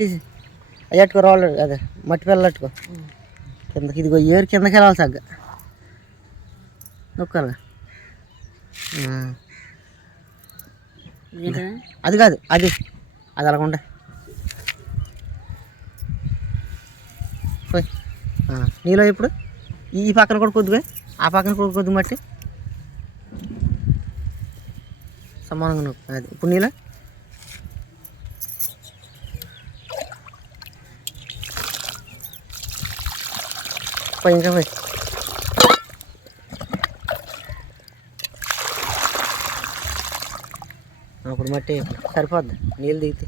తీసి అయ్యట్టుకో రాళ్ళు అదే మట్టి పిల్లట్టుకో కిందకి ఇదిగో ఏరు కిందకి వెళ్ళాలి సగ్గ. నొక్కాలి అది కాదు అది. అది అలాగ ఉండే. పోయ్. ఆ, నీలో ఇప్పుడు ఈ ఈ పక్కన కూడా కొద్దిగా? ఆ పక్కన కూడా కొద్దిగా మట్టి? సమానంగా నొక్కు. అది. ఇప్పుడు నీలో? పోయి ఇంకా పోయి అప్పుడు మట్టి సరిపోద్ది నీళ్ళు దిగితే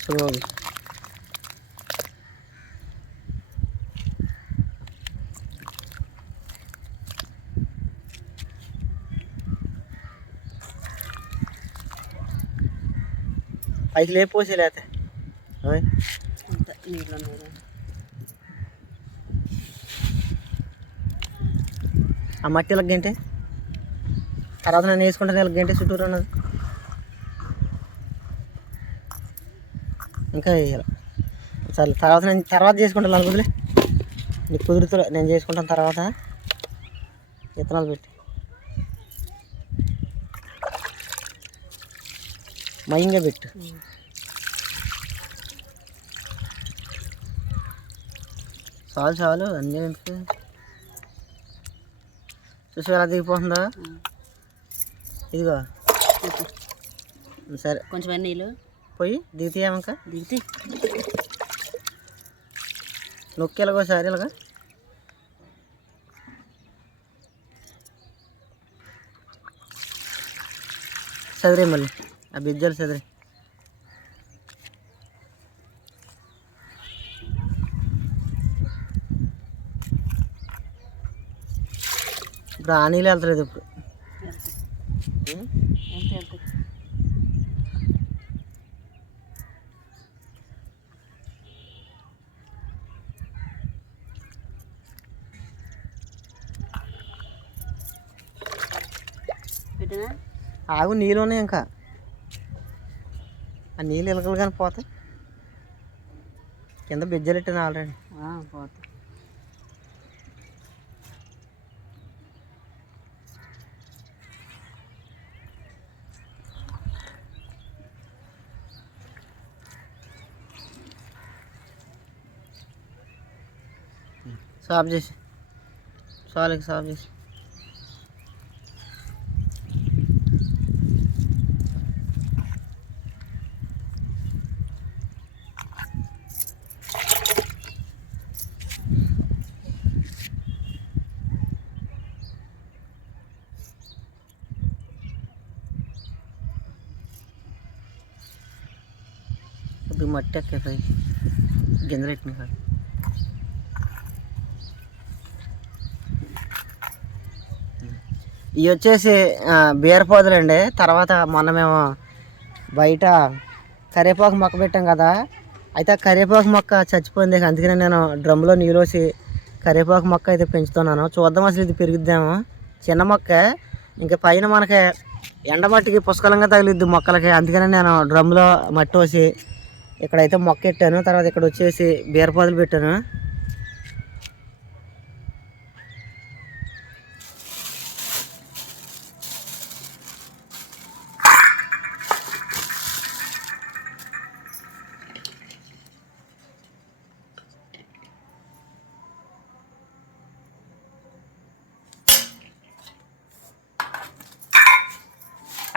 స్లోగా పైకి లేపోసే లేతే ఓయ్ ఆ మట్టి ఇలా గంటే? తర్వాత నేను వేసుకుంటాను ఇలా గంటే చుట్టూరు అన్నది ఇంకా వేయాలి. సరే తర్వాత నేను తర్వాత చేసుకుంటాను అనుకుందిలే నీకు కుదురుతులే నేను చేసుకుంటాను తర్వాత. విత్తనాలు పెట్టి. మయంగా పెట్టు. చాలు చాలు అన్నీ ఎందుకు చూసి ఎలా దిగిపోతుందా? ఇదిగో. సరే. కొంచెం నీళ్ళు పోయి దిగుతాయేమక దిగితే. నొక్కి ఎలాగోసారి ఇలాగా. చదిరే మళ్ళీ. ఆ బిజ్జలు చదిరే ఇప్పుడు ఆ నీళ్ళు వెళ్తలేదు ఇప్పుడు. ఆగు నీళ్ళు ఉన్నాయి ఇంకా. ఆ నీళ్ళు ఎలకలు కానీ పోతాయి. కింద బిజ్జలు పెట్టాను ఆల్రెడీ. పోతాయి. साहब जैसे साल साहब भाई जनरेट में है ఇవి వచ్చేసి బీరపోదులండి తర్వాత మొన్న మేము బయట కరివేపాకు మొక్క పెట్టాం కదా. అయితే ఆ కరివేపాకు మొక్క చచ్చిపోయింది. అందుకనే నేను డ్రమ్లో నీరోసి కరివేపాకు మొక్క అయితే పెంచుతున్నాను. చూద్దాం అసలు ఇది పెరుగుద్దాము. చిన్న మొక్క. ఇంకా పైన మనకి ఎండమట్టికి పుష్కలంగా తగిలిద్ది మొక్కలకి. అందుకనే నేను డ్రమ్లో మట్టి వేసి ఇక్కడైతే మొక్క పెట్టాను. తర్వాత ఇక్కడ వచ్చేసి బీరపాదులు పెట్టాను.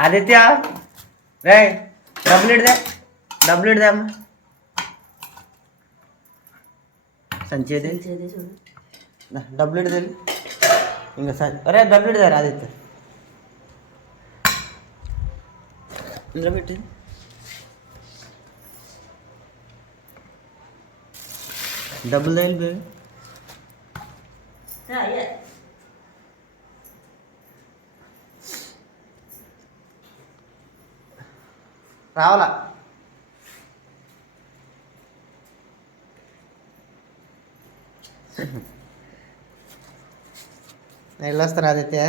ఆదిత్య రే డబ్బులు ఇడదే డబ్బులు ఇడదే అమ్మ సంచేది చేదే చూడు దా, డబ్బులు ఇడదే ఇంకా సరే అరే డబ్బులు ఇడదారు ఆదిత్య ఇందులో పెట్టి డబ్బులు తగిలి బేబీ రావాలా? వెళ్ళొస్తారు ఆదిత్య.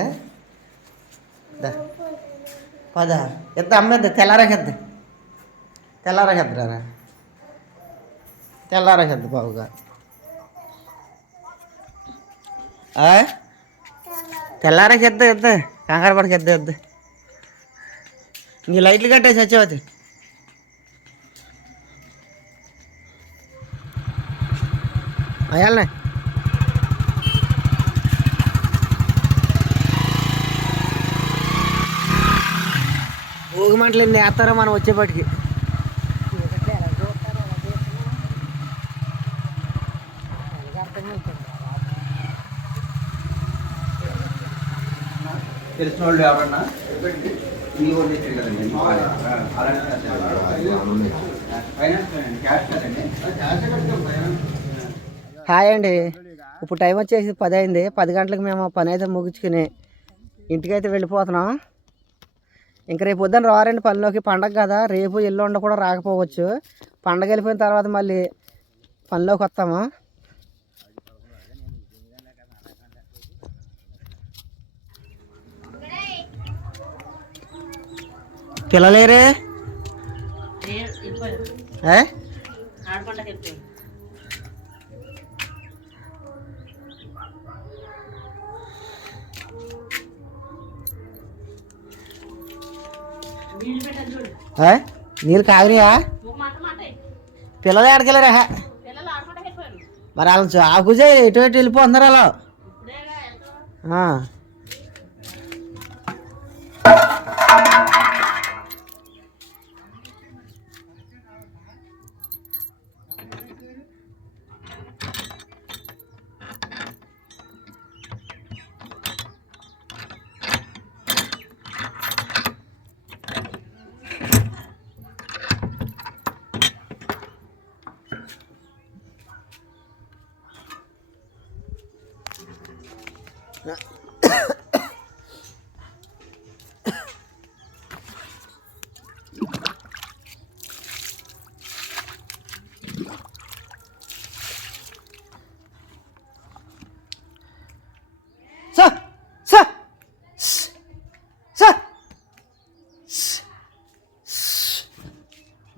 దా. పద. ఎద్ద అమ్మేద్ద? తెల్లారాకెద్ద తెల్లారకెద్దరా తెల్లారగద్దు బాబుగా తెల్లారకెద్దు ఎద్దు కంగారు పడక ఎద్దు ఎద్దు నీ లైట్లు కట్టే సత్యవతి అయ్యాలనే. భోగి మంటలు ఎన్ని వేస్తారో మనం వచ్చేపటికి. తెలిసిన వాళ్ళు ఎవరన్నా కదండి క్యాష్ కదండి హాయ్ అండి ఇప్పుడు టైం వచ్చేసి పది అయింది పది గంటలకు మేము పని అయితే ముగించుకుని ఇంటికైతే వెళ్ళిపోతున్నాం. ఇంక రేపు పొద్దున్న రారండి పనిలోకి. పండగ కదా. రేపు ఎల్లుండ కూడా రాకపోవచ్చు. పండగ వెళ్ళిపోయిన తర్వాత మళ్ళీ పనిలోకి వస్తాము. పిల్లలేరే? ఏ? నీళ్ళు కాగినాయా పిల్లలు ఆడకెళ్ళరా మరి వాళ్ళని ఆకుజే ఎటు ఎటు వెళ్ళిపోతున్నారు అలా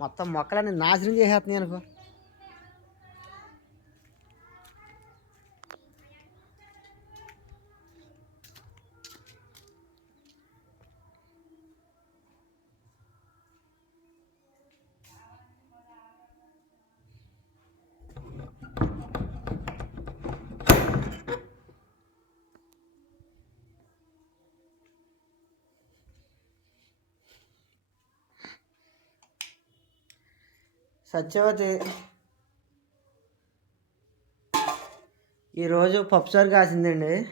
మొత్తం మొక్కలన్నీ నాశనం చేసేస్తున్నాయి అనుకో. సత్యవతి. ఈరోజు పప్పుసారు కాసిందండి.